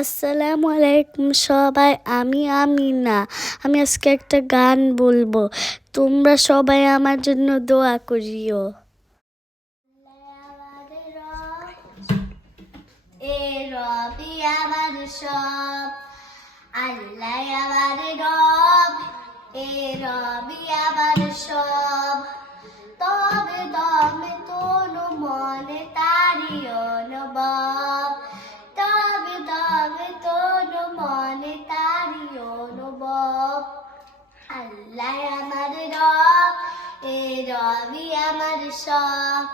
আসসালামু আলাইকুম সবাই, আমি আমিনা। আমি আজকে একটা গান বলব। তোমরা সবাই আমার জন্য দোয়া করিও। রবি তবে দমে মনে আল্লাহ আমার রব, এ রবি আমার সব।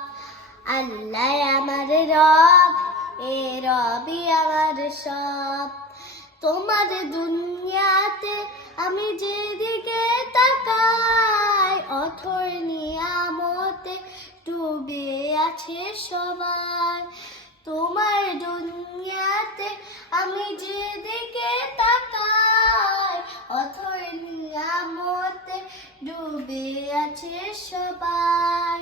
আল্লাহ আমার রব, এ রবি আমার সব। তোমার দুনিয়াতে আমি যেদিকে তাকাই, অথর নিয়ামতে ডুবে আছে সবাই। তোমার দুনিয়াতে আমি যেদিকে ডুবে আছে সবাই।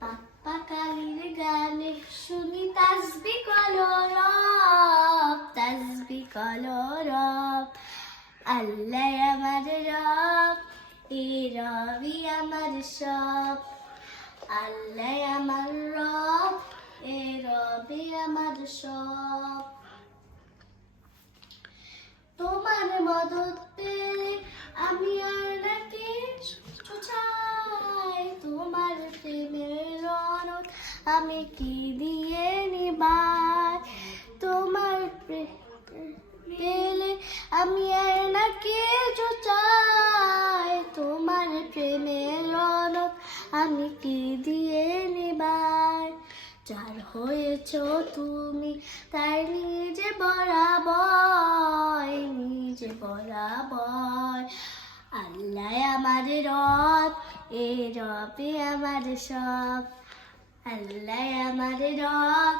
পাপ্পা কালির গানে শুনি তাসবি কলরব তাসবি কলরব। আল্লাহ আমার রব, এ রবি আমার সব। আল্লাহ আমার রব, এ রবি আমার সব। আমি কি দিয়ে নিবাই? তোমার পেলে আমি আর না কিছু চাই। তোমার প্রেমের রনক আমি কি দিয়ে নিবাই? যার হয়েছ তুমি তাই নিজে বরাবর নিজে বরাবর। আল্লাহ আমার রব, এ রবে আমার সব। আল্লাহ আমার রব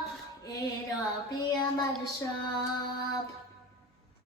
এ রবি আমার সব।